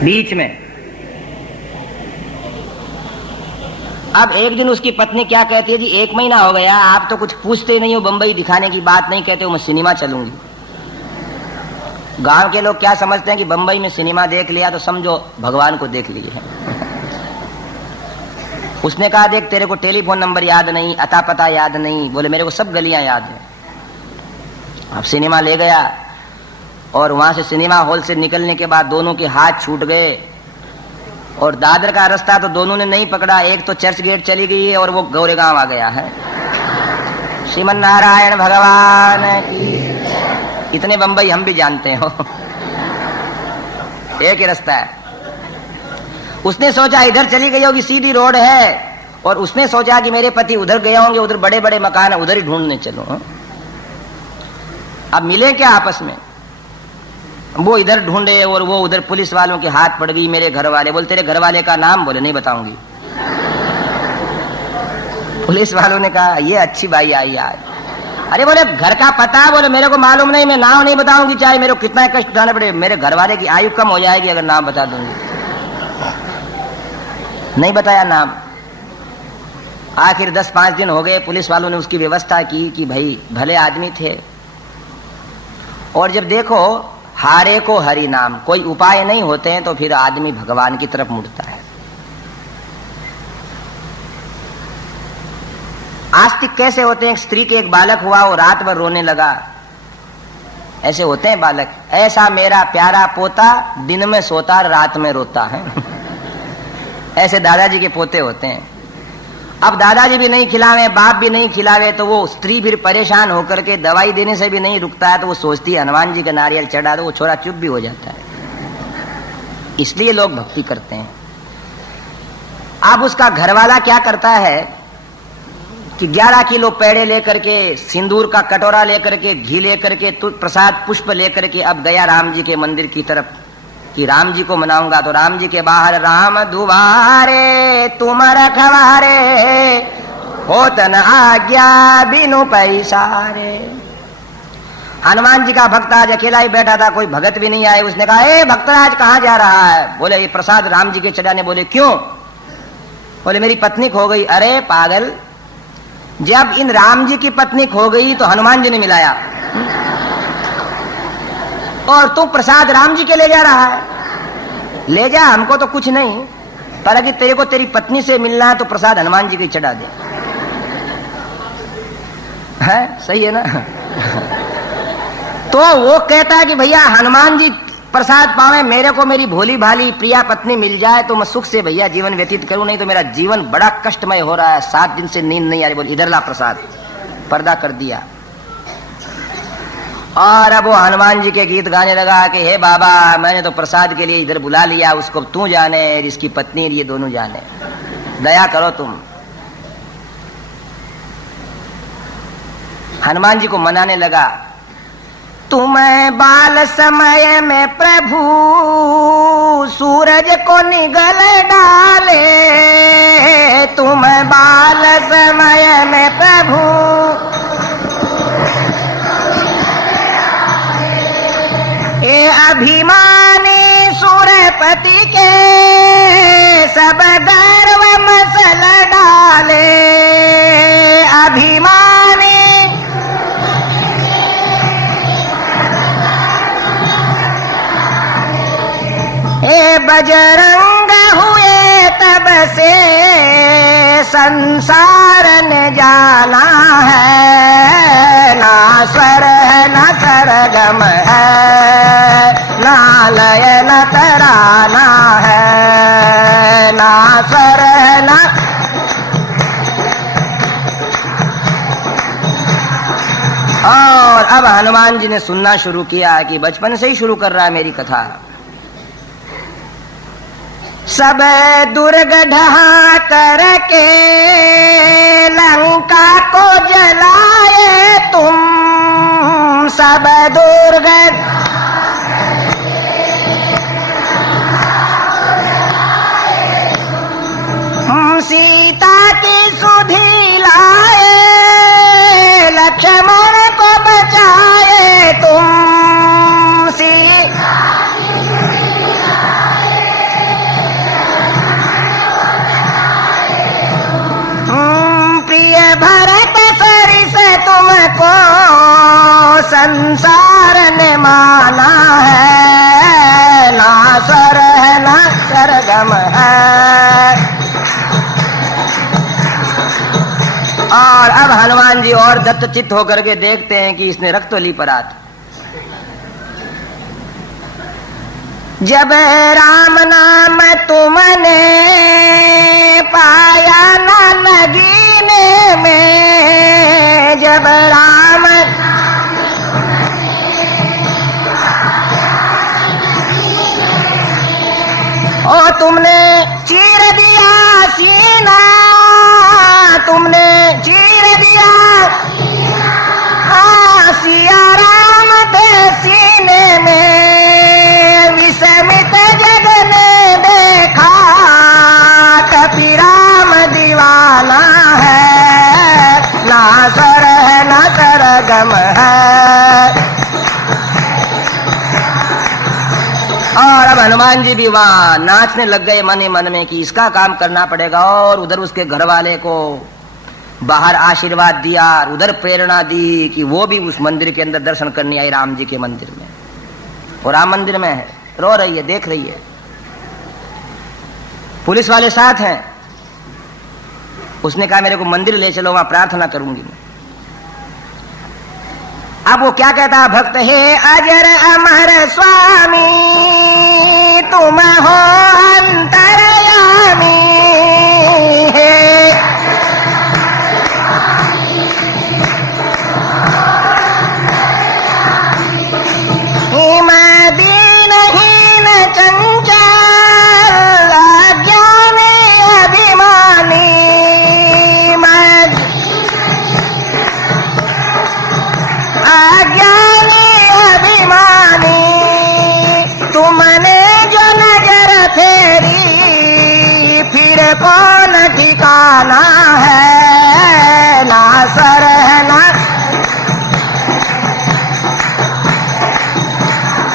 बीच में। अब एक दिन उसकी पत्नी क्या कहती है, जी 1 महीना हो गया, आप तो कुछ पूछते नहीं हो, बंबई दिखाने की बात नहीं कहते हो, मैं सिनेमा चलूंगी। गांव के लोग क्या समझते हैं कि बंबई में सिनेमा देख लिया तो समझो भगवान को देख लिए है। उसने कहा, देख तेरे को टेलीफोन नंबर याद नहीं, अता पता याद नहीं, बोले मेरे को सब गलियां याद है। अब सिनेमा ले गया और वहां से सिनेमा हॉल से निकलने के बाद दोनों के हाथ छूट गए और दादर का रास्ता तो दोनों ने नहीं पकड़ा। एक तो चर्च गेट चली गई है और वो गौरेगांव आ गया है। श्रीमन नारायण भगवान की। इतने बंबई हम भी जानते हो। एक ही रास्ता है। उसने सोचा इधर चली गई होगी, सीधी रोड है, और उसने सोचा कि मेरे पति उधर गए होंगे, उधर बड़े बड़े मकान है, उधर ही ढूंढने चलो। अब मिले क्या आपस में? वो इधर ढूंढे और वो उधर पुलिस वालों के हाथ पड़ गई। मेरे घर वाले बोले, तेरे घर वाले का नाम? बोले नहीं बताऊंगी। पुलिस वालों ने कहा, ये अच्छी बाई आई आज। अरे बोले घर का पता? बोले मेरे को मालूम नहीं, मैं नाम नहीं बताऊंगी, चाहे मेरे को कितना कष्ट उठाना पड़े। मेरे घर वाले की आयु कम हो जाएगी अगर नाम बता दूंगी। नहीं बताया नाम। आखिर 10-5 दिन हो गए, पुलिस वालों ने उसकी व्यवस्था की कि भाई भले आदमी थे, और जब देखो हारे को हरि नाम, कोई उपाय नहीं होते हैं तो फिर आदमी भगवान की तरफ मुड़ता है। आस्तिक कैसे होते हैं? स्त्री के एक बालक हुआ और रात भर रोने लगा। ऐसे होते हैं बालक। ऐसा मेरा प्यारा पोता, दिन में सोता रात में रोता है। ऐसे दादाजी के पोते होते हैं। अब दादाजी भी नहीं खिलावे, बाप भी नहीं खिलावे, तो वो स्त्री फिर परेशान होकर के दवाई देने से भी नहीं रुकता है, तो वो सोचती है हनुमान जी का नारियल चढ़ा दो, वो छोरा चुप भी हो जाता है। इसलिए लोग भक्ति करते हैं। अब उसका घरवाला क्या करता है कि 11 किलो पेड़े लेकर के, सिंदूर का कटोरा लेकर के, घी लेकर के, प्रसाद पुष्प लेकर के अब गया राम जी के मंदिर की तरफ कि राम जी को मनाऊंगा। तो राम जी के बाहर, राम दुबारे तुम रखवारे, होत न आज्ञा बिनु पैसारे। हनुमान जी का भक्त आज अकेला ही बैठा था, कोई भगत भी नहीं आए। उसने कहा, ए भक्तराज कहाँ जा रहा है? बोले ये प्रसाद राम जी के चढ़ाने। बोले क्यों? बोले मेरी पत्नी खो गई। अरे पागल, जब इन राम जी की पत्नी खो गई तो हनुमान जी ने मिलाया, और तू प्रसाद राम जी के ले जा रहा है। ले जा, हमको तो कुछ नहीं, पर अगर तेरे को तेरी पत्नी से मिलना है तो प्रसाद हनुमान जी के चढ़ा दे। है सही है ना? तो वो कहता है कि भैया हनुमान जी प्रसाद पावे, मेरे को मेरी भोली भाली प्रिया पत्नी मिल जाए तो मैं सुख से भैया जीवन व्यतीत करूं, नहीं तो मेरा जीवन बड़ा कष्टमय हो रहा है। 7 दिन से नींद नहीं आ रही। बोल इधर ला प्रसाद। पर्दा कर दिया और अब वो हनुमान जी के गीत गाने लगा कि हे बाबा, मैंने तो प्रसाद के लिए इधर बुला लिया, उसको तू जाने, इसकी पत्नी ये दोनों जाने, दया करो तुम। हनुमान जी को मनाने लगा, तुम्हें बाल समय में प्रभु सूरज को निगल डाले, तुम्हें बाल समय में प्रभु ये अभिमानी सूरपति के सब गर्व मसल डाले। अभिमानी ए बजरंग हुए तब से संसार न जाना है, ना स्वर है न सरगम है, ना लय न तराना है, ना स्वर है न। और अब हनुमान जी ने सुनना शुरू किया कि बचपन से ही शुरू कर रहा है मेरी कथा। सब दुर्ग ढहा करके लंका को जलाए तुम, सब दुर्ग सीता की सुधि लाए, लक्ष्मण को बचाए तुम। संसार ने माना है, ना स्वर है ना सरगम है। और अब हनुमान जी और दत्तचित्त होकर के देखते हैं कि इसने रख तो ली परात। जब राम नाम तुमने पाया ना नगीने में, जब राम ओ तुमने चीर दिया सीना, तुमने चीर दिया सिया राम थे सीने में, विस्मित जग ने देखा कपि राम दीवाना है, ना स्वर है ना सरगम है। और अब हनुमान जी भी वहां नाचने लग गए मन ही मन में कि इसका काम करना पड़ेगा। और उधर उसके घर वाले को बाहर आशीर्वाद दिया, उधर प्रेरणा दी कि वो भी उस मंदिर के अंदर दर्शन करने आई, राम जी के मंदिर में। और राम मंदिर में है, रो रही है, देख रही है, पुलिस वाले साथ हैं। उसने कहा मेरे को मंदिर ले चलो, वहां प्रार्थना करूंगी मैं। अब वो क्या कहता, भक्त हे अजर अमर स्वामी, तुम हो अंतर्यामी, हे मैं दीनहीन चंचल अज्ञानी अभिमानी, मैं अज्ञानी अभिमानी, तुमने जो नजर फेरी फिर कौन ठिकाना है, ना सर है ना।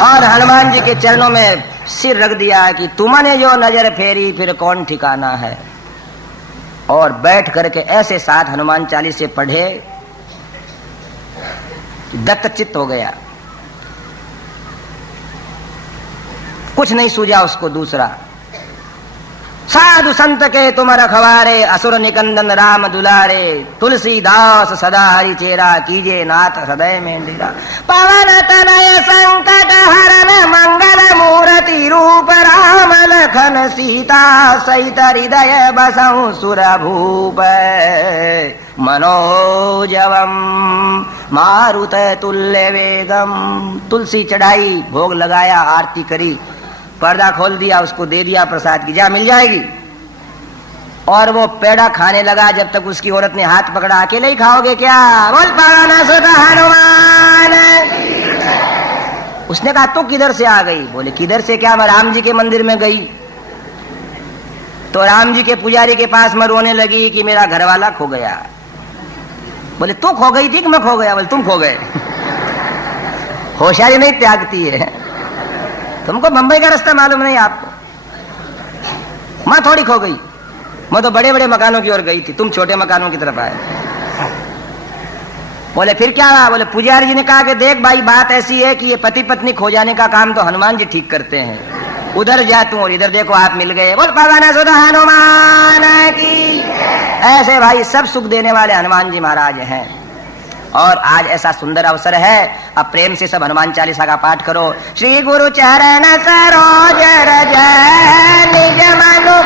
और हनुमान जी के चरणों में सिर रख दिया कि तुमने जो नजर फेरी फिर कौन ठिकाना है। और बैठ करके ऐसे साथ हनुमान चालीसे पढ़े, दत्तचित्त हो गया, कुछ नहीं सूझा उसको दूसरा। साधु संत के तुम रखवारे, असुर निकंदन राम दुलारे, तुलसीदास सदा हरि चेरा, कीजे नाथ हृदय में डेरा। पवन तनय संकट हरन मंगल मूर्ति रूप, राम लखन सीता सहित हृदय बसहु सुर भूप। मनोजवम मारुत तुल्य वेगम, तुलसी चढ़ाई, भोग लगाया, आरती करी, पर्दा खोल दिया, उसको दे दिया प्रसाद की, जा मिल जाएगी। और वो पेड़ा खाने लगा। जब तक उसकी औरत ने हाथ पकड़ा, अकेले ही खाओगे क्या? बोल पवन सुत हनुमान। उसने कहा तू किधर से आ गई? बोले किधर से क्या, मैं राम जी के मंदिर में गई तो राम जी के पुजारी के पास मैं रोने लगी कि मेरा घरवाला खो गया। बोले तू खो गई थी कि मैं खो गया? बोले तुम खो गए। होशियारी नहीं त्यागती है। तुमको मुंबई का रास्ता मालूम नहीं आपको? मैं थोड़ी खो गई, मैं तो बड़े बड़े मकानों की ओर गई थी, तुम छोटे मकानों की तरफ आए। बोले फिर क्या? बोले पुजारी जी ने कहा कि देख भाई, बात ऐसी है कि ये पति पत्नी खो जाने का काम तो हनुमान जी ठीक करते हैं, उधर जा तू और इधर देखो आप मिल गए। बोल पवन सुत हनुमान की। ऐसे भाई सब सुख देने वाले हनुमान जी महाराज हैं। और आज ऐसा सुंदर अवसर है, अब प्रेम से सब हनुमान चालीसा का पाठ करो। श्री गुरु चरण सरोज रज निज मनु,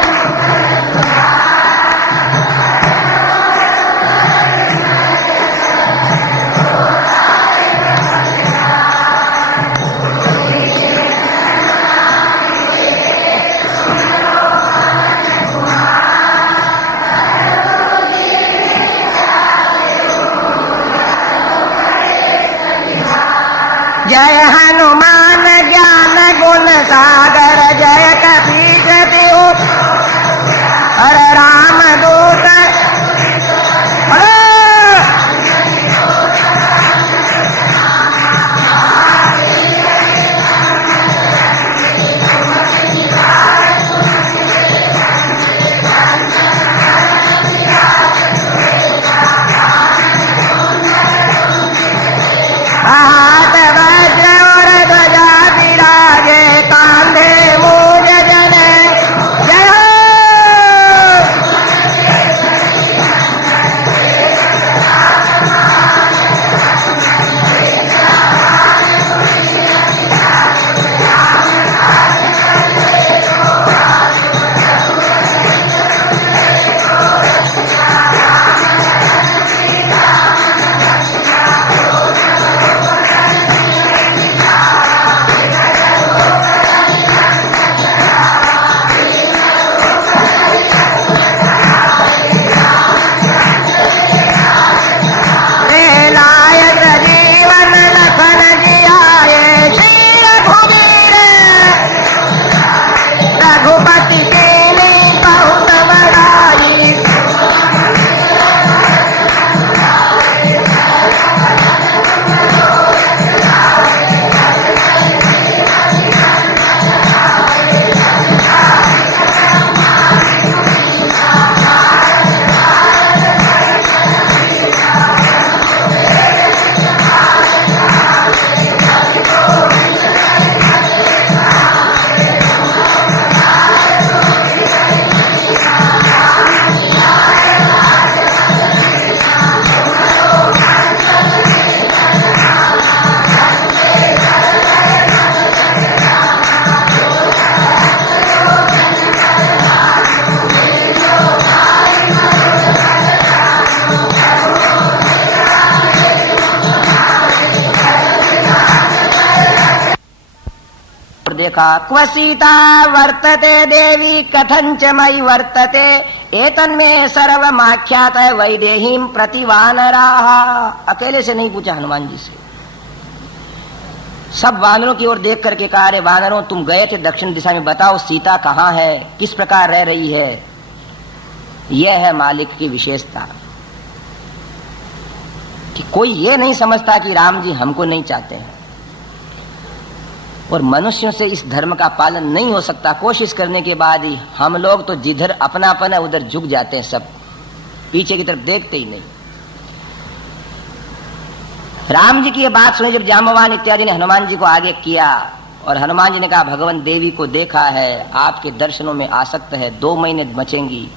जय हनुमान ज्ञान गुण सागर, जय कपीश तिहु हर राम दूत। हनुमान रघुपति तेने बहुत बड़ाई। देखा क्व सीता वर्तते देवी कथंच मयि वर्तते एतन्मे सर्वमाख्यात वैदेहीं प्रति वानराः। अकेले से नहीं पूछा हनुमान जी से, सब वानरों की ओर देख करके कहा, अरे वानरों तुम गए थे दक्षिण दिशा में, बताओ सीता कहाँ है, किस प्रकार रह रही है। यह है मालिक की विशेषता कि कोई ये नहीं समझता कि राम जी हमको नहीं चाहते हैं, और मनुष्यों से इस धर्म का पालन नहीं हो सकता। कोशिश करने के बाद ही हम लोग तो जिधर अपनापन है उधर झुक जाते हैं, सब पीछे की तरफ देखते ही नहीं। राम जी की ये बात सुनी जब जाम्बवान इत्यादि ने हनुमान जी को आगे किया, और हनुमान जी ने कहा भगवान देवी को देखा है, आपके दर्शनों में आसक्त है, 2 महीने बचेंगी।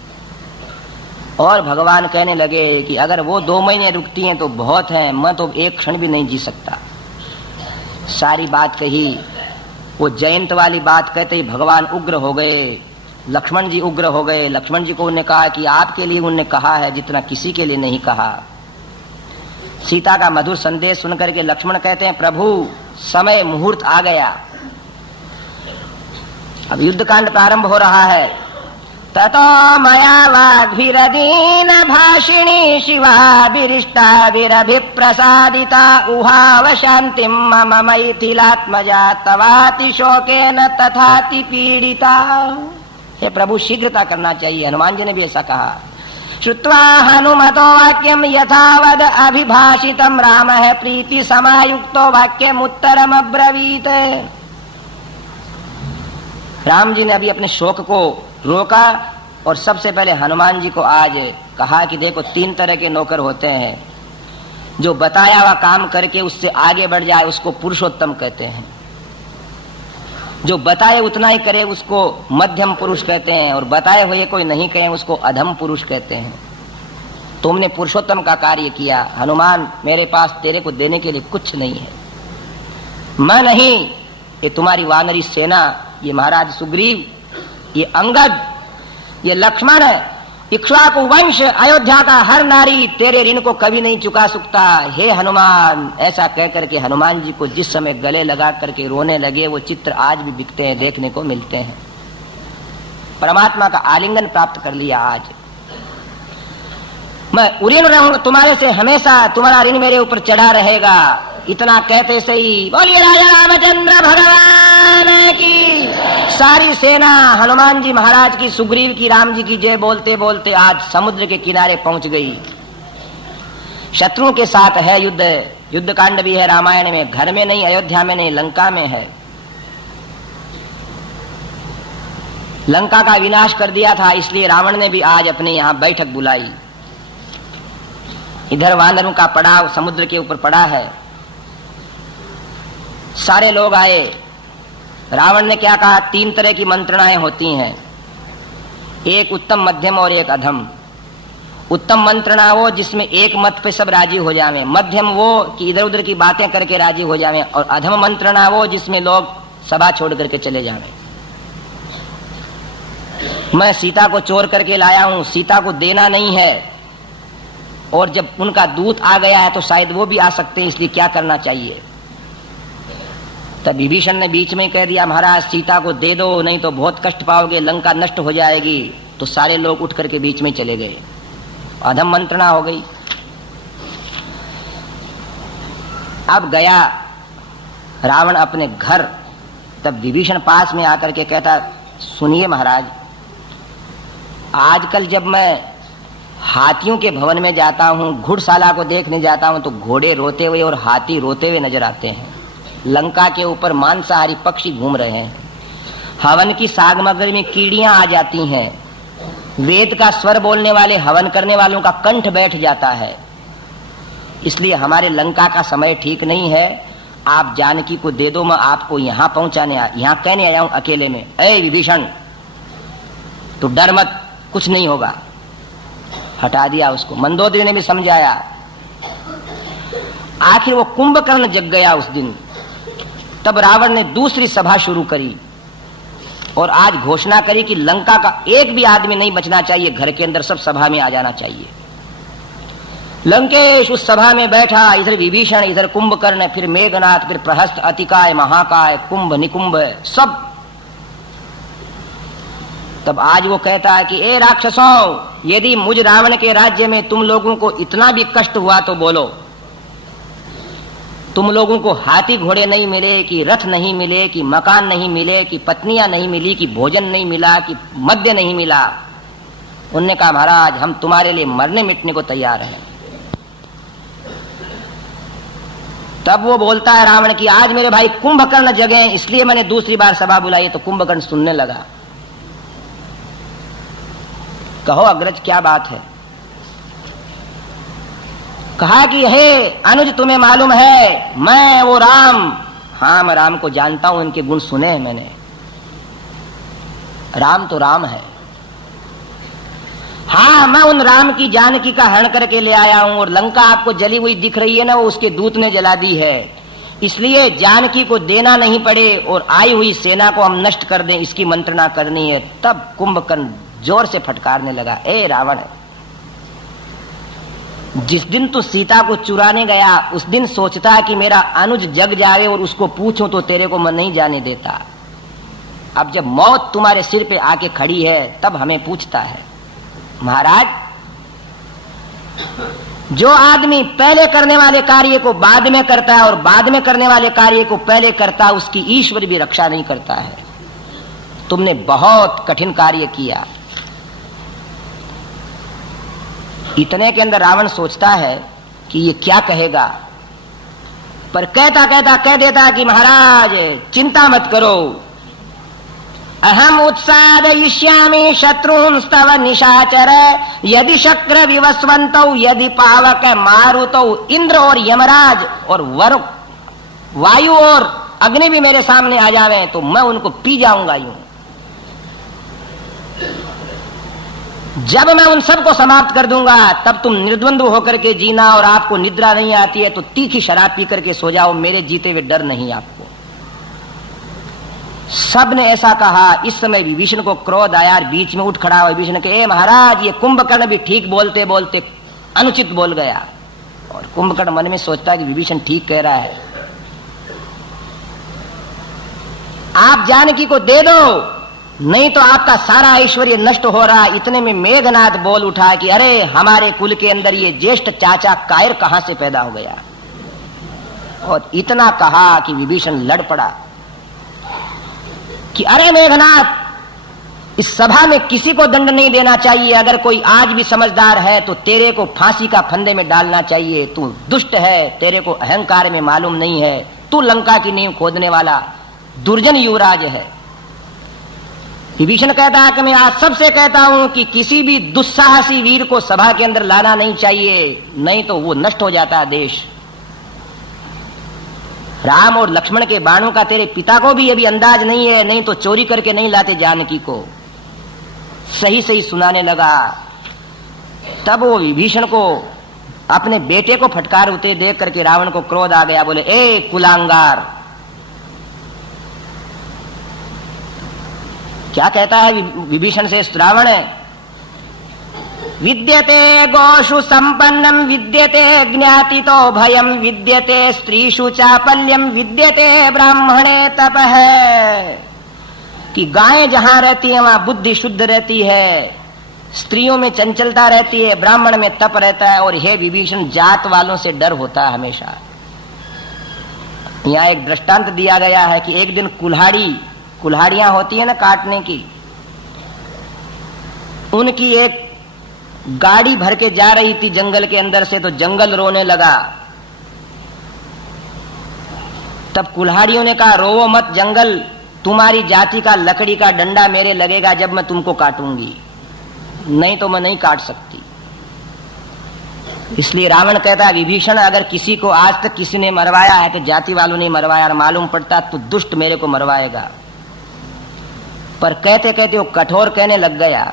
और भगवान कहने लगे कि अगर वो 2 महीने रुकती हैं तो बहुत है, मैं तो 1 क्षण भी नहीं जी सकता। सारी बात कही, वो जयंत वाली बात कहते ही भगवान उग्र हो गए, लक्ष्मण जी उग्र हो गए। लक्ष्मण जी को उन्होंने कहा कि आपके लिए उन्होंने कहा है जितना किसी के लिए नहीं कहा। सीता का मधुर संदेश सुनकर के लक्ष्मण कहते हैं प्रभु समय मुहूर्त आ गया, अब युद्ध कांड प्रारंभ हो रहा है। ततो मया वाग्भिरदीन भाषिणी शिवाभिरिष्टाभिरभिप्रसादिता उहाव शान्तिं मम मैथिलात्मजा तवाति शोकेन तथाति पीडिता। हे प्रभु शीघ्रता करना चाहिए, हनुमान जी ने भी ऐसा कहा। श्रुत्वा हनुमतो वाक्यं यथावद अभिभाषितं रामः प्रीति समायुक्तो वाक्यम् उत्तरम् अब्रवीत। राम जी ने अभी अपने शोक को रोका और सबसे पहले हनुमान जी को आज कहा कि देखो 3 तरह के नौकर होते हैं, जो बताया हुआ काम करके उससे आगे बढ़ जाए उसको पुरुषोत्तम कहते हैं, जो बताए उतना ही करे उसको मध्यम पुरुष कहते हैं, और बताए हुए कोई नहीं कहे उसको अधम पुरुष कहते हैं। तुमने पुरुषोत्तम का कार्य किया। हनुमान मेरे पास तेरे को देने के लिए कुछ नहीं है, मैं नहीं, ये तुम्हारी वानरी सेना, ये महाराज सुग्रीव, ये अंगद, ये लक्ष्मण, इक्ष्वाकु वंश, अयोध्या का हर नारी तेरे ऋण को कभी नहीं चुका सकता। हे हनुमान, ऐसा कह करके हनुमान जी को जिस समय गले लगा करके रोने लगे, वो चित्र आज भी बिकते हैं, देखने को मिलते हैं। परमात्मा का आलिंगन प्राप्त कर लिया। आज मैं ऋण रहूंगा तुम्हारे से, हमेशा तुम्हारा ऋण मेरे ऊपर चढ़ा रहेगा। इतना कहते सही बोलिए राजा रामचंद्र भगवान की। सारी सेना हनुमान जी महाराज की, सुग्रीव की, राम जी की जय बोलते बोलते आज समुद्र के किनारे पहुंच गई। शत्रुओं के साथ है युद्ध, युद्ध कांड भी है रामायण में, घर में नहीं, अयोध्या में नहीं, लंका में है। लंका का विनाश कर दिया था, इसलिए रावण ने भी आज अपने यहां बैठक बुलाई। इधर वानरों का पड़ाव समुद्र के ऊपर पड़ा है, सारे लोग आए। रावण ने क्या कहा, 3 तरह की मंत्रणाएं होती हैं, एक उत्तम, मध्यम और एक अधम। उत्तम मंत्रणा वो जिसमें एक मत पे सब राजी हो जावें, मध्यम वो कि इधर उधर की बातें करके राजी हो जावें, और अधम मंत्रणा वो जिसमें लोग सभा छोड़ करके चले जावें। मैं सीता को चोर करके लाया हूं, सीता को देना नहीं है, और जब उनका दूत आ गया है तो शायद वो भी आ सकते हैं, इसलिए क्या करना चाहिए। तब विभीषण ने बीच में कह दिया, महाराज सीता को दे दो, नहीं तो बहुत कष्ट पाओगे, लंका नष्ट हो जाएगी। तो सारे लोग उठ करके बीच में चले गए, अधम मंत्रणा हो गई। अब गया रावण अपने घर, तब विभीषण पास में आकर के कहता, सुनिए महाराज, आजकल जब मैं हाथियों के भवन में जाता हूँ, घुड़शाला को देखने जाता हूँ, तो घोड़े रोते हुए और हाथी रोते हुए नजर आते हैं। लंका के ऊपर मांसाहारी पक्षी घूम रहे हैं। हवन की सामग्री में कीड़ियां आ जाती हैं। वेद का स्वर बोलने वाले, हवन करने वालों का कंठ बैठ जाता है। इसलिए हमारे लंका का समय ठीक नहीं है। आप जानकी को दे दो, मैं आपको यहां पहुंचाने यहां कहने आया हूं अकेले में। ए विभीषण, तो डर मत, कुछ नहीं होगा। हटा दिया उसको। मंदोदरी ने भी समझाया। आखिर वो कुंभकर्ण जग गया उस दिन। तब रावण ने दूसरी सभा शुरू करी और आज घोषणा करी कि लंका का एक भी आदमी नहीं बचना चाहिए, घर के अंदर सब सभा में आ जाना चाहिए। लंकेश उस सभा में बैठा, इधर विभीषण, इधर कुंभकर्ण, फिर मेघनाथ, फिर प्रहस्त, अतिकाय, महाकाय, कुंभ, निकुंभ, सब। तब आज वो कहता है कि ए राक्षसों, यदि मुझ रावण के राज्य में तुम लोगों को इतना भी कष्ट हुआ तो बोलो। तुम लोगों को हाथी घोड़े नहीं मिले, कि रथ नहीं मिले, कि मकान नहीं मिले, कि पत्नियां नहीं मिली, कि भोजन नहीं मिला, कि मद्य नहीं मिला। उनने कहा महाराज, हम तुम्हारे लिए मरने मिटने को तैयार हैं। तब वो बोलता है रावण की, आज मेरे भाई कुंभकर्ण जगे, इसलिए मैंने दूसरी बार सभा बुलाई। तो कुंभकर्ण सुनने लगा। कहो अग्रज, क्या बात है? कहा कि हे अनुज, तुम्हें मालूम है मैं वो राम, हाँ मैं राम को जानता हूं, इनके गुण सुने हैं मैंने। राम तो राम है। हाँ, मैं उन राम की जानकी का हरण करके ले आया हूं, और लंका आपको जली हुई दिख रही है ना, वो उसके दूत ने जला दी है। इसलिए जानकी को देना नहीं पड़े और आई हुई सेना को हम नष्ट कर दें, इसकी मंत्रणा करनी है। तब कुंभकर्ण जोर से फटकारने लगा, ए रावण, जिस दिन तू सीता को चुराने गया, उस दिन सोचता कि मेरा अनुज जग जावे और उसको पूछूं तो तेरे को मैं नहीं जाने देता। अब जब मौत तुम्हारे सिर पे आके खड़ी है, तब हमें पूछता है। महाराज, जो आदमी पहले करने वाले कार्य को बाद में करता है और बाद में करने वाले कार्य को पहले करता है, उसकी ईश्वर भी रक्षा नहीं करता है। तुमने बहुत कठिन कार्य किया। इतने के अंदर रावण सोचता है कि ये क्या कहेगा, पर कहता कहता कह देता कि महाराज चिंता मत करो, अहम उत्सादयिष्यामि शत्रूंस्तव निशाचर, यदि शक्र विवस्वन्तौ, यदि पावक मारुतौ, इंद्र और यमराज और वायु और अग्नि भी मेरे सामने आ जावे तो मैं उनको पी जाऊंगा। यूं जब मैं उन सबको समाप्त कर दूंगा, तब तुम निर्द्वंद्व होकर के जीना, और आपको निद्रा नहीं आती है तो तीखी शराब पी करके सो जाओ, मेरे जीते हुए डर नहीं आपको। सब ने ऐसा कहा। इस समय विभीषण को क्रोध आया, बीच में उठ खड़ा हुआ विभीषण के, ए महाराज, ये कुंभकर्ण भी ठीक बोलते बोलते अनुचित बोल गया। और कुंभकर्ण मन में सोचता है कि विभीषण ठीक कह रहा है, आप जानकी को दे दो, नहीं तो आपका सारा ऐश्वर्य नष्ट हो रहा है। इतने में मेघनाथ बोल उठा कि अरे, हमारे कुल के अंदर ये ज्येष्ठ चाचा कायर कहां से पैदा हो गया। और इतना कहा कि विभीषण लड़ पड़ा कि अरे मेघनाथ, इस सभा में किसी को दंड नहीं देना चाहिए। अगर कोई आज भी समझदार है तो तेरे को फांसी का फंदे में डालना चाहिए। तू दुष्ट है, तेरे को अहंकार में मालूम नहीं है, तू लंका की नींव खोदने वाला दुर्जन युवराज है। विभीषण कहता है कि मैं आज सबसे कहता हूं कि किसी भी दुस्साहसी वीर को सभा के अंदर लाना नहीं चाहिए, नहीं तो वो नष्ट हो जाता है देश। राम और लक्ष्मण के बाणों का तेरे पिता को भी अभी अंदाज नहीं है, नहीं तो चोरी करके नहीं लाते जानकी को। सही सही सुनाने लगा। तब वो विभीषण को, अपने बेटे को फटकार उठते देख करके रावण को क्रोध आ गया। बोले, ए कुलांगार, क्या कहता है विभीषण से रावण? विद्यते गोषु संपन्नम, विद्यते ज्ञातितो भयम, विद्यते स्त्रीषु चापल्यम, विद्यते ब्राह्मणे तपः। कि गायें जहां रहती है वहां बुद्धि शुद्ध रहती है, स्त्रियों में चंचलता रहती है, ब्राह्मण में तप रहता है। और हे विभीषण, जात वालों से डर होता है हमेशा। यहाँ एक दृष्टांत दिया गया है कि एक दिन कुल्हाड़ियां होती है ना काटने की, उनकी एक गाड़ी भर के जा रही थी जंगल के अंदर से, तो जंगल रोने लगा। तब कुल्हाड़ियों ने कहा, रोवो मत जंगल, तुम्हारी जाति का लकड़ी का डंडा मेरे लगेगा जब मैं तुमको काटूंगी, नहीं तो मैं नहीं काट सकती। इसलिए रावण कहता है, विभीषण अगर किसी को आज तक किसी ने मरवाया है तो जाति वालों ने मरवाया, और मालूम पड़ता तो दुष्ट मेरे को मरवाएगा। पर कहते कहते वो कठोर कहने लग गया,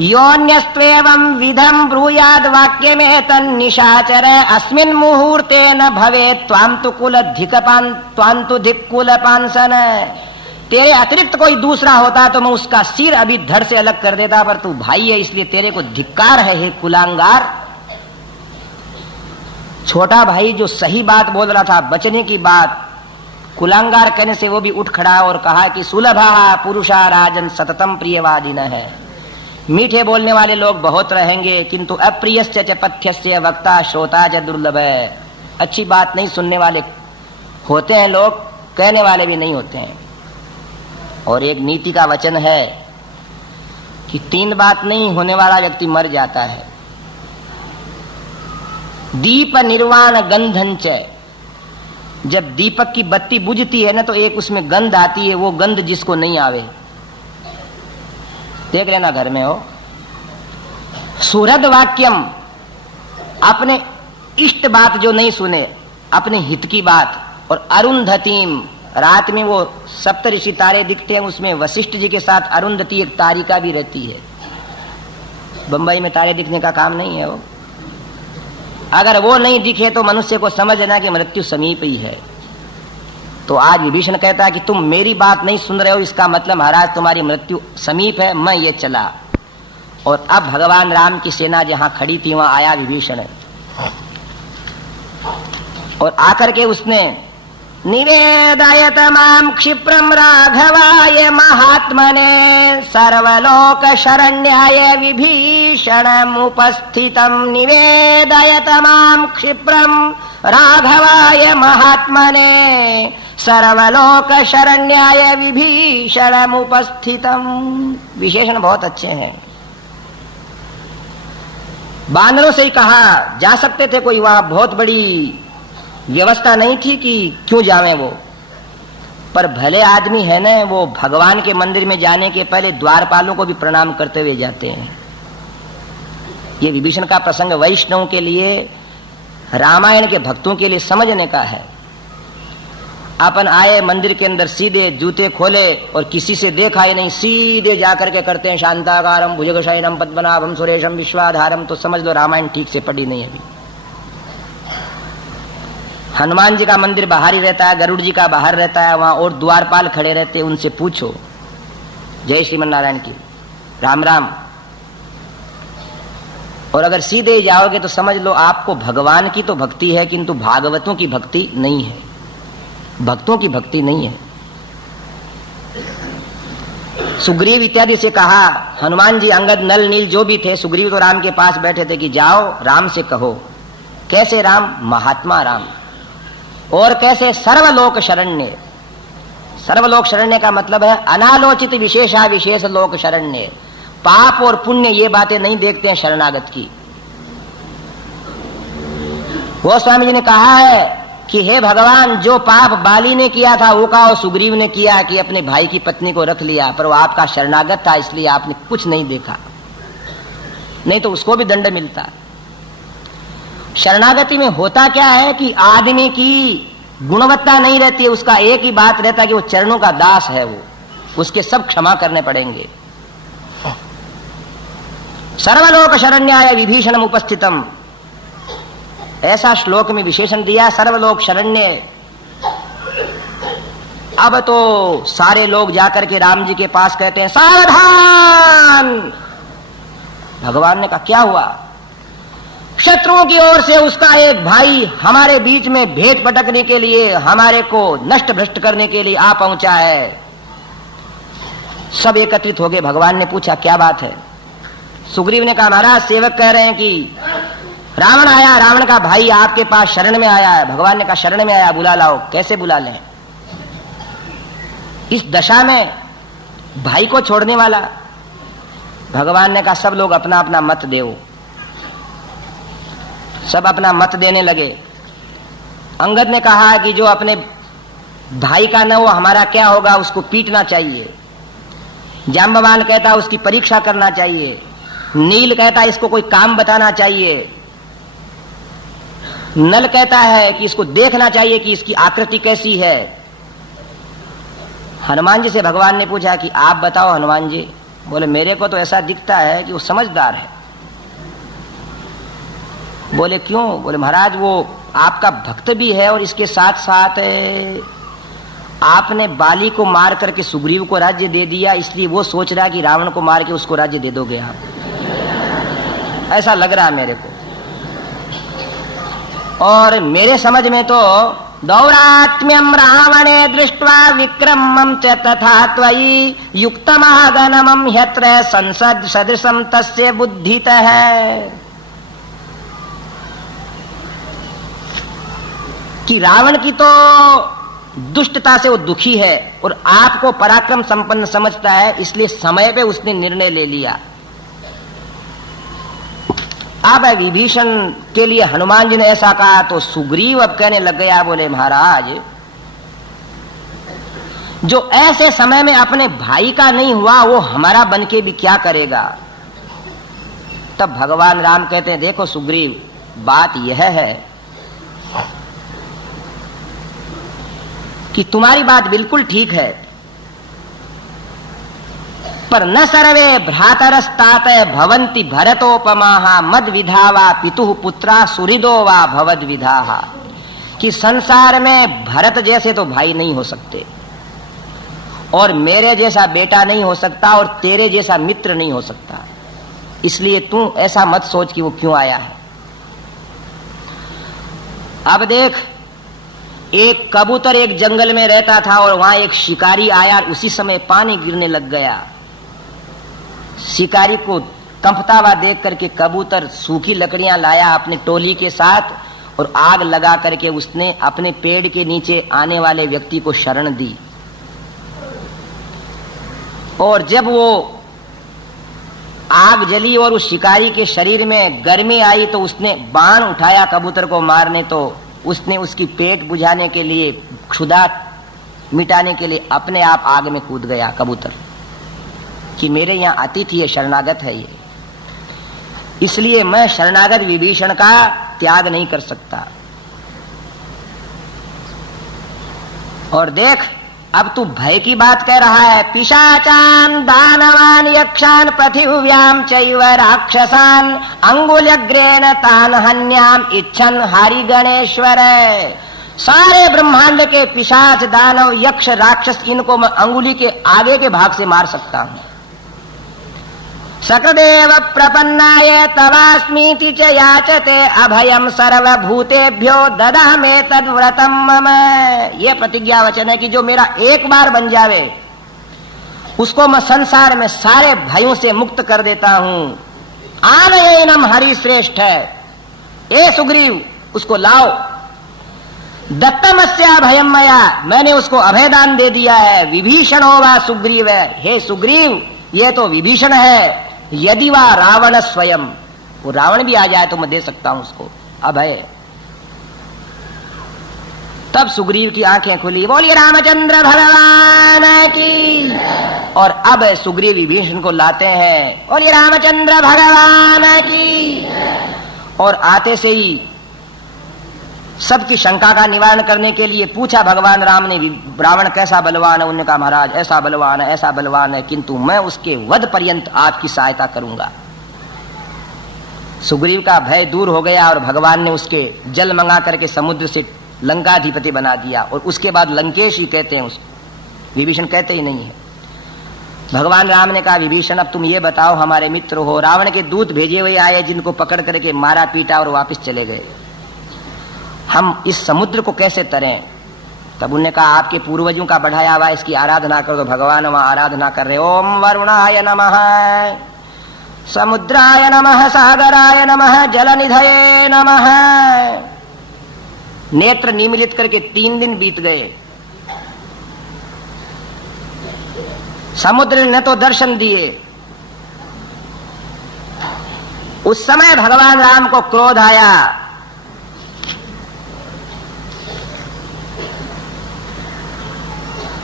योन्यस्त्वेवं विधं ब्रूयाद वाक्य में तन्निशाचर अस्मिन् मुहूर्ते न भवे त्वां तु कुलधिकपान त्वां तु धिक्कुलपांसन। तेरे अतिरिक्त कोई दूसरा होता तो मैं उसका सिर अभी धड़ से अलग कर देता, पर तू भाई है इसलिए तेरे को धिक्कार है हे कुलांगार। छोटा भाई जो सही बात बोल रहा था, बचने की बात, कुलांगार कहने से वो भी उठ खड़ा और कहा कि सुलभा पुरुषा राजन सततम प्रियवादिन है। मीठे बोलने वाले लोग बहुत रहेंगे, किंतु अप्रियश्च च पथ्यस्य वक्ता श्रोता च दुर्लभ है। अच्छी बात नहीं सुनने वाले होते हैं लोग, कहने वाले भी नहीं होते हैं। और एक नीति का वचन है कि 3 बात नहीं होने वाला व्यक्ति मर जाता है। दीप निर्वाण गंधंच, जब दीपक की बत्ती बुझती है ना तो एक उसमें गंध आती है, वो गंध जिसको नहीं आवे, देख लेना घर में हो। सुहृद वाक्यम, अपने इष्ट बात जो नहीं सुने, अपने हित की बात। और अरुंधतीम, रात में वो सप्तऋषि तारे दिखते हैं, उसमें वशिष्ठ जी के साथ अरुंधति एक तारिका भी रहती है। बंबई में तारे दिखने का काम नहीं है वो। अगर वो नहीं दिखे तो मनुष्य को समझना कि मृत्यु समीप ही है। तो आज विभीषण कहता है कि तुम मेरी बात नहीं सुन रहे हो, इसका मतलब महाराज तुम्हारी मृत्यु समीप है, मैं ये चला। और अब भगवान राम की सेना जहां खड़ी थी वहां आया विभीषण, और आकर के उसने निवेदयत मां क्षिप्रम राघवाय महात्मने सर्वलोक शरण्याय विभीषणम् उपस्थितम्। निवेदयत मां क्षिप्रम राघवाय महात्मने सर्वलोक शरण्याय विभीषणम् उपस्थितम्। विशेषण बहुत अच्छे हैं। बानरों से ही कहा जा सकते थे, कोई वहां बहुत बड़ी व्यवस्था नहीं थी कि क्यों जावें वो, पर भले आदमी है ना, वो भगवान के मंदिर में जाने के पहले द्वारपालों को भी प्रणाम करते हुए जाते हैं। ये विभीषण का प्रसंग वैष्णव के लिए, रामायण के भक्तों के लिए समझने का है। अपन आए मंदिर के अंदर, सीधे जूते खोले और किसी से देखा ही नहीं, सीधे जाकर के करते हैं शांताकारम भुजगशयनम पद्मनाभम सुरेशम विश्वाधारम, तो समझ लो रामायण ठीक से पढ़ी नहीं अभी। हनुमान जी का मंदिर बाहर ही रहता है, गरुड़ जी का बाहर रहता है, वहां और द्वारपाल खड़े रहते हैं, उनसे पूछो जय श्रीमन नारायण की, राम राम। और अगर सीधे ही जाओगे तो समझ लो आपको भगवान की तो भक्ति है, किंतु भागवतों की भक्ति नहीं है, भक्तों की भक्ति नहीं है। सुग्रीव इत्यादि से कहा, हनुमान जी, अंगद, नल, नील जो भी थे, सुग्रीव तो राम के पास बैठे थे कि जाओ राम से कहो। कैसे राम? महात्मा राम। और कैसे? सर्वलोक शरण्य। सर्वलोक शरण्य का मतलब है अनालोचित विशेषा विशेष लोक शरण्य। पाप और पुण्य ये बातें नहीं देखते हैं शरणागत की। वो स्वामी जी ने कहा है कि हे भगवान, जो पाप बाली ने किया था वो का, और सुग्रीव ने किया कि अपने भाई की पत्नी को रख लिया, पर वो आपका शरणागत था इसलिए आपने कुछ नहीं देखा, नहीं तो उसको भी दंड मिलता। शरणागति में होता क्या है कि आदमी की गुणवत्ता नहीं रहती है, उसका एक ही बात रहता है कि वो चरणों का दास है, वो उसके सब क्षमा करने पड़ेंगे। सर्वलोक शरण्याय विभीषणम् उपस्थितम्, ऐसा श्लोक में विशेषण दिया, सर्वलोक शरण्य। अब तो सारे लोग जाकर के राम जी के पास कहते हैं सावधान। भगवान ने कहा क्या हुआ? शत्रुओं की ओर से उसका एक भाई हमारे बीच में भेद पटकने के लिए, हमारे को नष्ट भ्रष्ट करने के लिए आ पहुंचा है। सब एकत्रित हो गए। भगवान ने पूछा क्या बात है? सुग्रीव ने कहा महाराज, सेवक कह रहे हैं कि रावण आया, रावण का भाई आपके पास शरण में आया है। भगवान ने कहा शरण में आया, बुला लाओ। कैसे बुला लें? इस दशा में भाई को छोड़ने वाला, भगवान ने कहा सब लोग अपना अपना मत दो। सब अपना मत देने लगे। अंगद ने कहा कि जो अपने भाई का न हो हमारा क्या होगा, उसको पीटना चाहिए। जाम्बवान कहता उसकी परीक्षा करना चाहिए। नील कहता इसको कोई काम बताना चाहिए। नल कहता है कि इसको देखना चाहिए कि इसकी आकृति कैसी है। हनुमान जी से भगवान ने पूछा कि आप बताओ हनुमान जी। बोले मेरे को तो ऐसा दिखता है कि वो समझदार है। बोले क्यों? बोले महाराज वो आपका भक्त भी है और इसके साथ साथ आपने बाली को मार करके सुग्रीव को राज्य दे दिया, इसलिए वो सोच रहा है कि रावण को मार के उसको राज्य दे दोगे आप। ऐसा लग रहा है मेरे को। और मेरे समझ में तो दौरात्म्यम रावणे दृष्ट्वा विक्रमं च तथा त्वयि युक्तमागनमं ह्यत्र संसद सदृशं तस्य बुद्धितः। कि रावण की तो दुष्टता से वो दुखी है और आपको पराक्रम संपन्न समझता है, इसलिए समय पे उसने निर्णय ले लिया। अब विभीषण के लिए हनुमान जी ने ऐसा कहा तो सुग्रीव अब कहने लग गया, बोले महाराज जो ऐसे समय में अपने भाई का नहीं हुआ वो हमारा बन के भी क्या करेगा। तब भगवान राम कहते हैं देखो सुग्रीव, बात यह है कि तुम्हारी बात बिल्कुल ठीक है, पर न सर्वे भ्रातरस्तात भवन्ति भरतोपमाः मद विधावा पितुः पुत्रा सुहृदो वा भवद विधाः। कि संसार में भरत जैसे तो भाई नहीं हो सकते और मेरे जैसा बेटा नहीं हो सकता और तेरे जैसा मित्र नहीं हो सकता, इसलिए तू ऐसा मत सोच कि वो क्यों आया है। अब देख, एक कबूतर एक जंगल में रहता था और वहां एक शिकारी आया, उसी समय पानी गिरने लग गया। शिकारी को कंपता हुआ देख करके कबूतर सूखी लकड़ियां लाया अपने टोली के साथ और आग लगा करके उसने अपने पेड़ के नीचे आने वाले व्यक्ति को शरण दी। और जब वो आग जली और उस शिकारी के शरीर में गर्मी आई तो उसने बाण उठाया कबूतर को मारने, तो उसने उसकी पेट बुझाने के लिए, क्षुधा मिटाने के लिए अपने आप आग में कूद गया कबूतर कि मेरे यहां अतिथि है, शरणागत है ये, इसलिए मैं शरणागत विभीषण का त्याग नहीं कर सकता। और देख, अब तू भय की बात कह रहा है। पिशाचान दानवान यक्षान पृथिव्याम चैव राक्षसान अंगुल्यग्रेण तान हन्याम इच्छन हरि गणेश्वर। सारे ब्रह्मांड के पिशाच दानव यक्ष राक्षस इनको मैं अंगुली के आगे के भाग से मार सकता हूं। सकदेव प्रपन्नाय तवास्मीति च याचते अभयम सर्वभूतेभ्यो ददामे तद्व्रतम मम। ये प्रतिज्ञा वचन है कि जो मेरा एक बार बन जावे उसको मैं संसार में सारे भयों से मुक्त कर देता हूं। आनयनम हरि श्रेष्ठ है। ए सुग्रीव, उसको लाओ। दत्तमस्या भयम मया, मैंने उसको अभयदान दे दिया है। विभीषणो वा सुग्रीव है। हे सुग्रीव, ये तो विभीषण है। यदि वह रावण स्वयं, वो रावण भी आ जाए तो मैं दे सकता हूं उसको अभय। तब सुग्रीव की आंखें खुली। बोलिए रामचंद्र भगवान की। और अब सुग्रीव विभीषण को लाते हैं। बोलिए रामचंद्र भगवान की। और आते से ही सबकी शंका का निवारण करने के लिए पूछा भगवान राम ने, रावण कैसा बलवान है? उन्होंने कहा महाराज ऐसा बलवान है, ऐसा बलवान है, किंतु मैं उसके वध पर्यंत आपकी सहायता करूंगा। सुग्रीव का भय दूर हो गया और भगवान ने उसके जल मंगा करके समुद्र से लंकाधिपति बना दिया। और उसके बाद लंकेश ही कहते हैं उसको, विभीषण कहते ही नहीं है। भगवान राम ने कहा विभीषण, अब तुम ये बताओ, हमारे मित्र हो, रावण के दूत भेजे हुए आए जिनको पकड़ करके मारा पीटा और वापस चले गए, हम इस समुद्र को कैसे तरें? तब उन्होंने कहा आपके पूर्वजों का बढ़ाया हुआ इसकी आराधना करो। तो भगवान वहां आराधना कर रहे। ओम वरुणाय नमः, समुद्राय नमः, सागराय नमः, जलनिधये नमः। नेत्र निमीलित करके 3 दिन बीत गए। समुद्र ने तो दर्शन दिए, उस समय भगवान राम को क्रोध आया।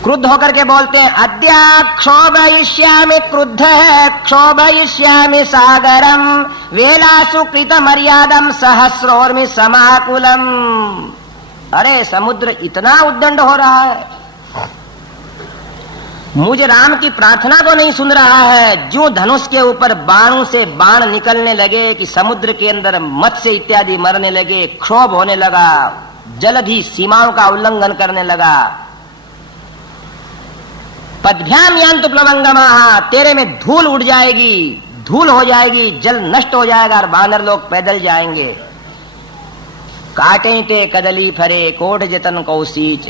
क्रुद्ध होकर के बोलते हैं, अद्या क्षोभयिष्यामि क्रुद्ध है क्षोभयिष्यामि सागरम वेलासु कृत मर्यादम सहस्रोर्मि समाकुलम। अरे समुद्र इतना उद्दंड हो रहा है, मुझ राम की प्रार्थना को नहीं सुन रहा है। जो धनुष के ऊपर बाणों से बाण निकलने लगे कि समुद्र के अंदर मत्स्य इत्यादि मरने लगे, क्षोभ होने लगा, जलधि सीमाओं का उल्लंघन करने लगा। पद्भ्याम यान्तु प्लवंगमाः, तेरे में धूल उड़ जाएगी, धूल हो जाएगी, जल नष्ट हो जाएगा और बानर लोग पैदल जाएंगे। काटे ते कदली फरे कोट जतन कौसीच।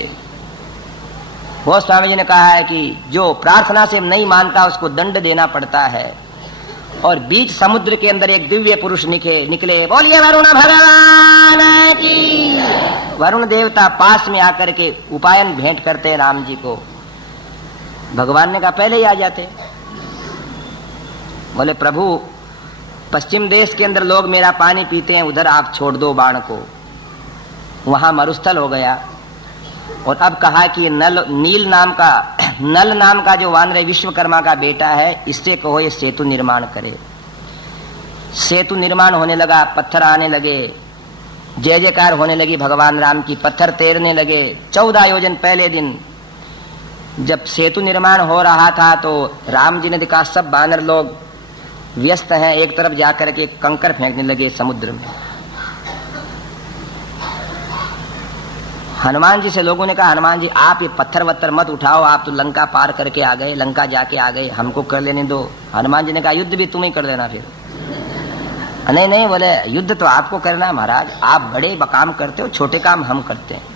वो स्वामी जी ने कहा है कि जो प्रार्थना से नहीं मानता उसको दंड देना पड़ता है। और बीच समुद्र के अंदर एक दिव्य पुरुष निकले, बोलिए वरुण भगवान की। वरुण देवता पास में आकर के उपायन भेंट करते हैं राम जी को। भगवान ने कहा पहले ही आ जाते। बोले प्रभु पश्चिम देश के अंदर लोग मेरा पानी पीते हैं, उधर आप छोड़ दो बाण को। वहां मरुस्थल हो गया। और अब कहा कि नल नाम का जो वानर विश्वकर्मा का बेटा है, इससे कहो ये सेतु निर्माण करे। सेतु निर्माण होने लगा, पत्थर आने लगे, जय जयकार होने लगी भगवान राम की, पत्थर तैरने लगे। 14 योजन पहले दिन जब सेतु निर्माण हो रहा था तो राम जी ने देखा सब बानर लोग व्यस्त हैं, एक तरफ जाकर के कंकर फेंकने लगे समुद्र में। हनुमान जी से लोगों ने कहा, हनुमान जी आप ये पत्थर वत्थर मत उठाओ, आप तो लंका पार करके आ गए, लंका जाके आ गए, हमको कर लेने दो। हनुमान जी ने कहा युद्ध भी तुम ही कर लेना फिर। नहीं नहीं, बोले युद्ध तो आपको करना है महाराज, आप बड़े काम करते हो, छोटे काम हम करते हैं।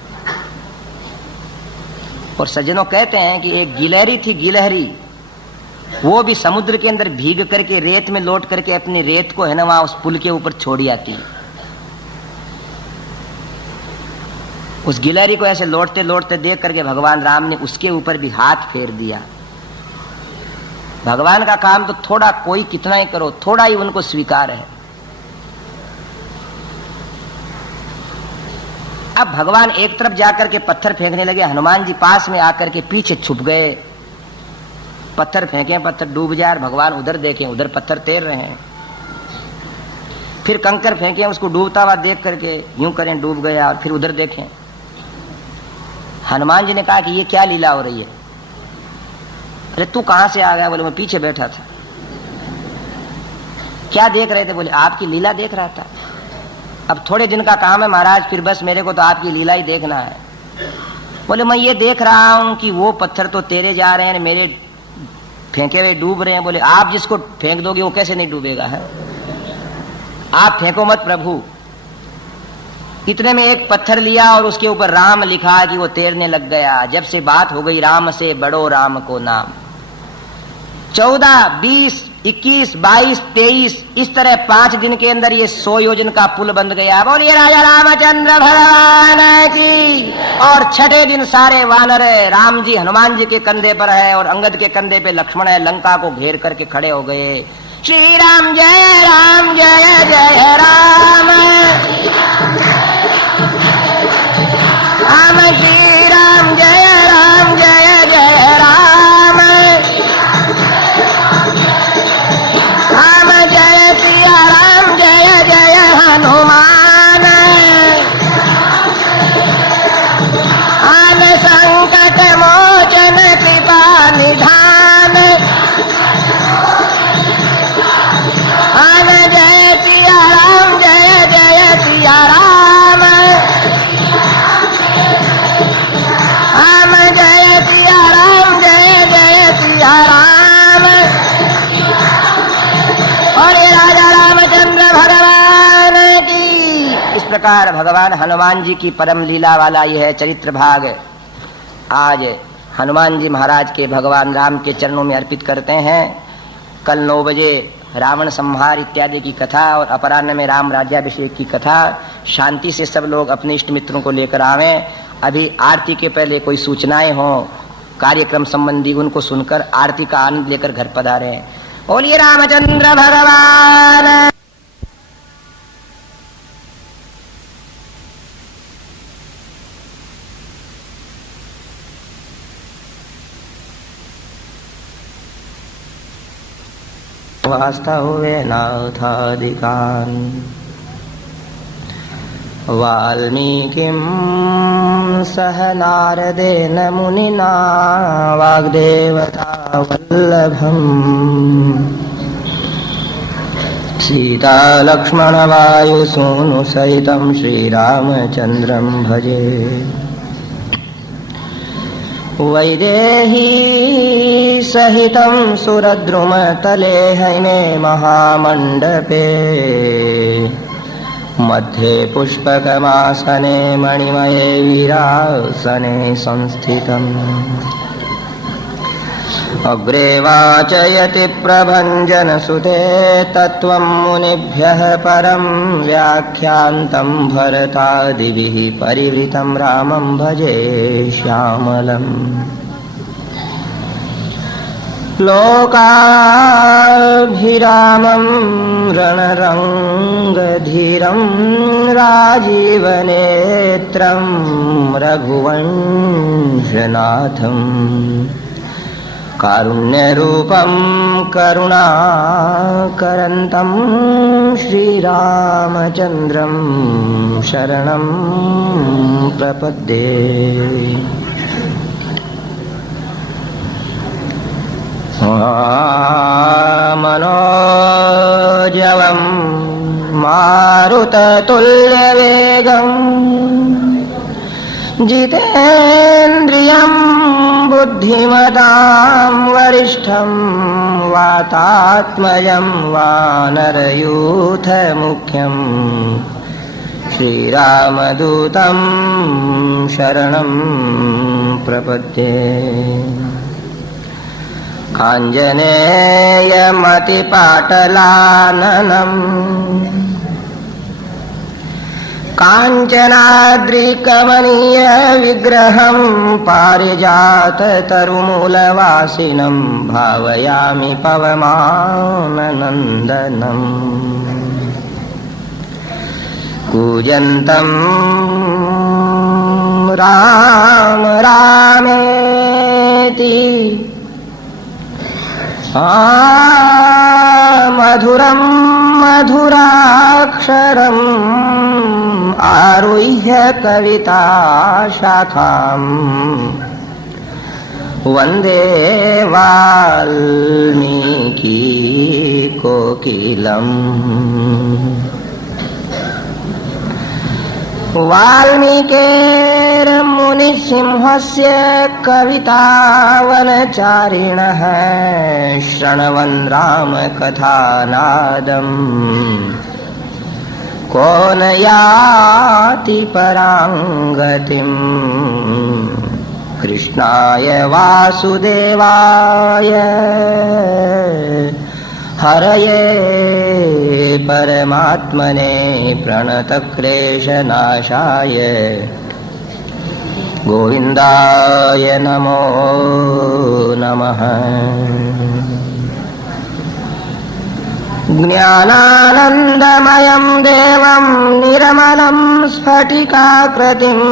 और सज्जनों कहते हैं कि एक गिलहरी थी, गिलहरी, वो भी समुद्र के अंदर भीग करके रेत में लौट करके अपनी रेत को है ना वहां उस पुल के ऊपर छोड़ी आती। उस गिलहरी को ऐसे लौटते लौटते देख करके भगवान राम ने उसके ऊपर भी हाथ फेर दिया। भगवान का काम तो थोड़ा, कोई कितना ही करो, थोड़ा ही उनको स्वीकार है। अब भगवान एक तरफ जाकर के पत्थर फेंकने लगे, हनुमान जी पास में आकर के पीछे छुप गए। पत्थर फेंके, पत्थर डूब जाए, भगवान उधर देखें, उधर पत्थर तैर रहे हैं। फिर कंकर फेंके, उसको डूबता हुआ देख करके यूं करें डूब गया, और फिर उधर देखें। हनुमान जी ने कहा कि ये क्या लीला हो रही है? अरे तू कहां से आ गया? बोले मैं पीछे बैठा था। क्या देख रहे थे? बोले आपकी लीला देख रहा था। अब थोड़े दिन का काम है महाराज, फिर बस मेरे को तो आपकी लीला ही देखना है। बोले मैं ये देख रहा हूं कि वो पत्थर तो तेरे जा रहे हैं, मेरे फेंके हुए डूब रहे हैं। बोले आप जिसको फेंक दोगे वो कैसे नहीं डूबेगा है? आप फेंको मत प्रभु। इतने में एक पत्थर लिया और उसके ऊपर राम लिखा कि वो तैरने लग गया। जब से बात हो गई राम से बड़ो राम को नाम। 14, 20, 21, 22, 23 इस तरह 5 दिन के अंदर ये 100 योजन का पुल बन गया। बोलिए राजा रामचंद्र भगवान की। और छठे दिन सारे वानर राम जी हनुमान जी के कंधे पर है और अंगद के कंधे पे लक्ष्मण है, लंका को घेर करके खड़े हो गए। श्री राम जय राम, जय जय राम, राम श्री राम जय राम, जय जय राम, राम जय सिया राम, जय जय हनुमान, आन संकट मोचन कृपा निधान, आन जय सिया राम, जय जय सिया राम, राम जय सिया राम, जय जय सिया राम। और ये राजा रामचंद्र भगवान की। इस प्रकार भगवान हनुमान जी की परम लीला वाला यह है चरित्र भाग आज हनुमान जी महाराज के भगवान राम के चरणों में अर्पित करते हैं। कल 9 बजे रावण संहार इत्यादि की कथा और अपराह्न में राम राज्याभिषेक की कथा। शांति से सब लोग अपने इष्ट मित्रों को लेकर आवें। अभी आरती के पहले कोई सूचनाएं हो कार्यक्रम संबंधी, उनको सुनकर आरती का आनंद लेकर घर पधारें। बोलिए रामचंद्र भगवान। वास्तवेनाथादिकान् वाल्मीकिं सह नारदेन मुनिना वाग्देवता वल्लभम् सीता लक्ष्मण वायुसूनु सहितं श्रीरामचन्द्रं भजे वैदेही सहितं सुरद्रुमतले हैमे महामण्डपे मध्ये पुष्पकमासने मणिमये वीरासने संस्थितम् अग्रे वाचयति प्रभञ्जनसुते तत्त्वं मुनिभ्यः परं व्याख्यान्तं भरतादिभिः परिवृतं रामं भजे श्यामलम् लोकाभिरामं रणरङ्गधीरं राजीवनेत्रं रघुवंशनाथम् कारुण्यरूपं करुणाकरन्तं श्रीरामचन्द्रं शरणं प्रपद्ये मनोजवं मारुततुल्यवेगं जितेन्द्रियं बुद्धिमतां वरिष्ठं वातात्मजं वानरयूथमुख्यं श्रीरामदूतं शरणं प्रपद्ये काञ्जनेयमतिपाटलाननं काञ्चनाद्रिकमनीयविग्रहं पारिजाततरुमूलवासिनं भावयामि पवमाननन्दनम् कूजन्तं राम रामेति मधुरं मधुराक्षरम् आरुह्य कविता शाखां वन्दे वाल्मीकि कोकिलम् वाल्मीकिर्मुनिसिंहस्य कवितावनचारिणः शृण्वन् रामकथानादम् को न याति परां गतिम् कृष्णाय वासुदेवाय हरये परमात्मने प्रणतक्लेशनाशाय गोविन्दाय नमो नमः। ज्ञानानन्दमयं देवं निर्मलं स्फटिकाकृतिम्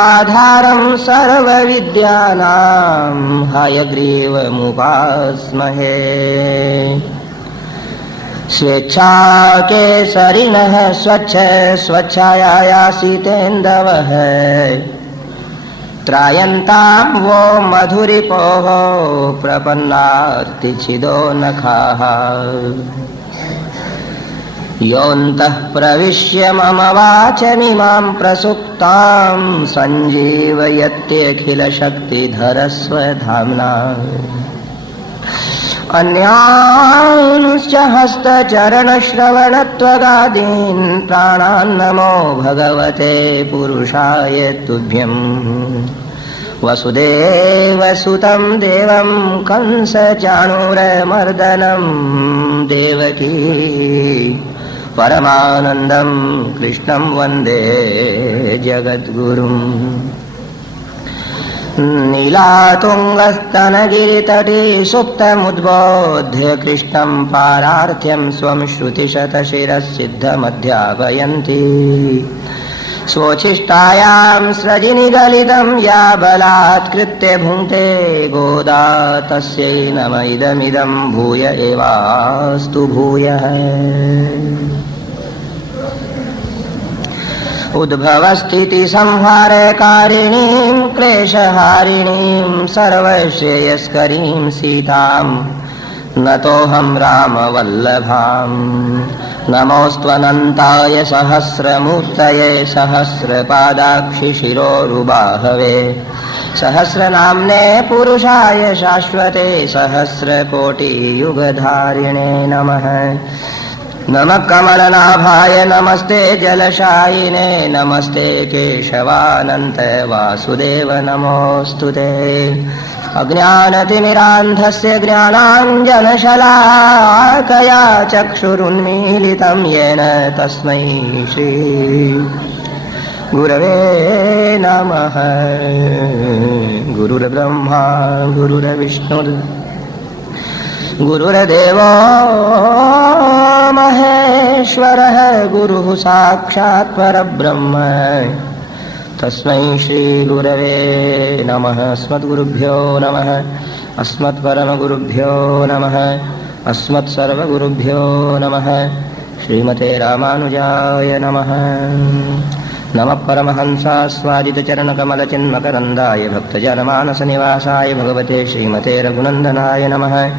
आधारं सर्वविद्यानां हयग्रीवमुपास्महे। स्वेच्छाकेसरिणः स्वच्छ स्वच्छायासीतेन्दवः त्रायन्तां वो मधुरिपोः प्रपन्नार्तिच्छिदो नखाः। योऽन्तः प्रविश्य मम वाचमिमां प्रसुप्तां सञ्जीवयत्यखिलशक्तिधरस्वधाम्ना। अन्यांश्च हस्तचरणश्रवणत्वगादीन् प्राणान्नमो भगवते पुरुषाय तुभ्यम्। वसुदेवसुतं देवं कंसचाणूरमर्दनं देवकी परमानन्दं कृष्णं वन्दे जगद्गुरुम्। नीलातुङ्गस्तनगिरितटे सुप्तमुद्बोध्य कृष्णं पारार्थ्यं स्वं श्रुतिशतशिरः सिद्धमध्यापयन्ति। स्वोच्छिष्टायां सृजिनिगलितं या बलात्कृत्य भुङ्क्ते गोदा तस्यै नम इदमिदं भूय एवास्तु भूयः। उद्भवस्थिति संहारकारिणीं क्लेशहारिणीं सर्वश्रेयस्करीं सीतां नतोऽहं रामवल्लभाम्। नमोऽस्त्वनन्ताय सहस्रमूर्तये सहस्रपादाक्षि शिरोरुबाहवे सहस्रनाम्ने पुरुषाय शाश्वते सहस्रकोटियुगधारिणे नमः। नमः कमलनाभाय नमस्ते जलशायिने नमस्ते केशवानन्त वासुदेव नमोऽस्तुते। अज्ञानतिमिरान्धस्य ज्ञानाञ्जनशलाकया चक्षुरुन्मीलितं येन तस्मै श्री गुरवे नमः। गुरुर्ब्रह्मा गुरुर्विष्णु गुरुर्देवो महेश्वरः गुरुः साक्षात् परब्रह्म तस्मै श्री गुरवे नमः। अस्मद्गुरुभ्यो नमः। अस्मत्परमगुरुभ्यो नमः। अस्मत्सर्वगुरुभ्यो नमः। श्रीमते रामानुजाय नमः। नमः परमहंसास्वादितचरणकमलचिन्मकरन्दाय भक्तजनमानसनिवासाय भगवते श्रीमते रघुनन्दनाय नमः।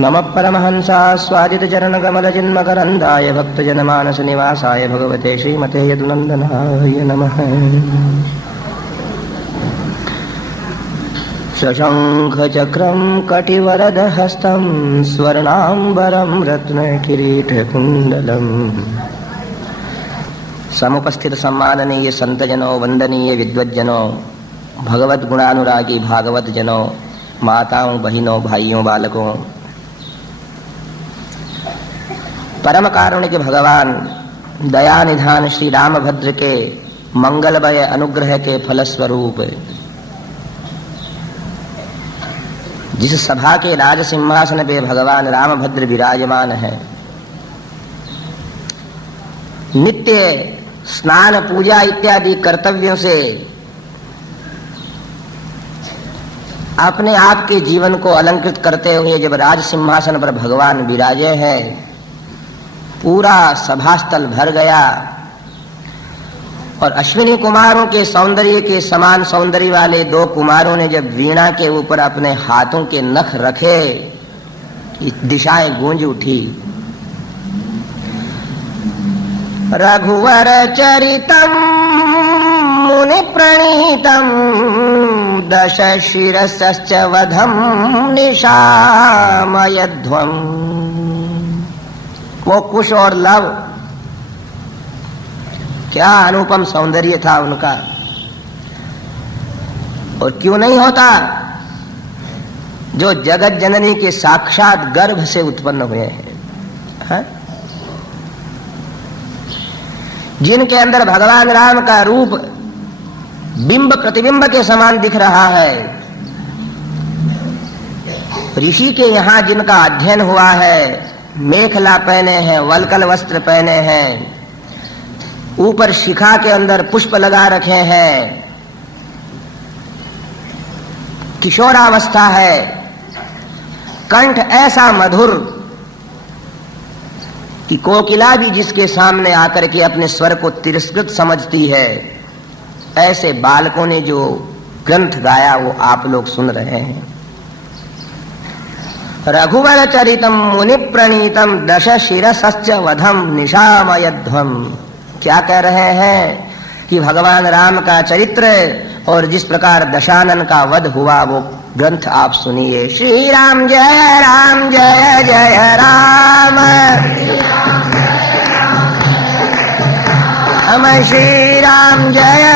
नमः परमहंसास्वादितचरणकमलचिन्मकरन्दाय भक्तजनमानसनिवासाय भगवते श्रीमते यदुनन्दनाय नमः। शशंखचक्रं कटिवरदहस्तं स्वर्णाम्बरं रत्नकिरीटकुण्डलम्। समुपस्थित सम्माननीय संतजनों, वंदनीय विद्वज्जनों, भगवत गुणानुरागी भागवत जनों, माताओं, बहिनों, भाइयों, बालकों, परम कारुणिक भगवान दया निधान श्री रामभद्र के मंगलमय अनुग्रह के फलस्वरूप जिस सभा के राज सिंहासन पे भगवान रामभद्र विराजमान है, नित्य स्नान पूजा इत्यादि कर्तव्यों से अपने आप के जीवन को अलंकृत करते हुए जब राज सिंहासन पर भगवान विराजे हैं, पूरा सभास्थल भर गया और अश्विनी कुमारों के सौंदर्य के समान सौंदर्य वाले दो कुमारों ने जब वीणा के ऊपर अपने हाथों के नख रखे, दिशाएं गूंज उठी। रघुवर चरितम मुनि प्रणीतम दश शिरसश्च वधम निशामयध्वम। वो कुश और लव, क्या अनुपम सौंदर्य था उनका। और क्यों नहीं होता, जो जगत जननी के साक्षात गर्भ से उत्पन्न हुए हैं, जिनके अंदर भगवान राम का रूप बिंब प्रतिबिंब के समान दिख रहा है। ऋषि के यहां जिनका अध्ययन हुआ है, मेखला पहने हैं, वलकल वस्त्र पहने हैं, ऊपर शिखा के अंदर पुष्प लगा रखे हैं, किशोरावस्था है, कंठ ऐसा मधुर कि कोकिला भी जिसके सामने आकर के अपने स्वर को तिरस्कृत समझती है, ऐसे बालकों ने जो ग्रंथ गाया वो आप लोग सुन रहे हैं। रघुवर चरितम मुनि प्रणीतम दश शिरसश्च वधम निशामयध्वम। क्या कह रहे हैं कि भगवान राम का चरित्र और जिस प्रकार दशानन का वध हुआ वो ग्रंथ आप सुनिए। श्री राम जय जय राम, हम श्री राम जय